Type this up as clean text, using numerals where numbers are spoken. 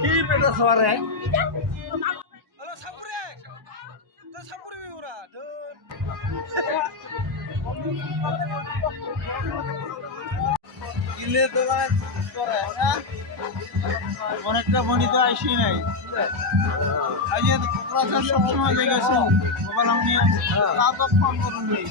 কি পেটা সরে Halo Sapure. Tuh Sapure ora. কিলে দোকানে করে না অনেকটা বনিত আসি নাই আজ ক্লাস সব সময় জায়গা আছে মোবাইল আমি তাও ফোন করুন নেই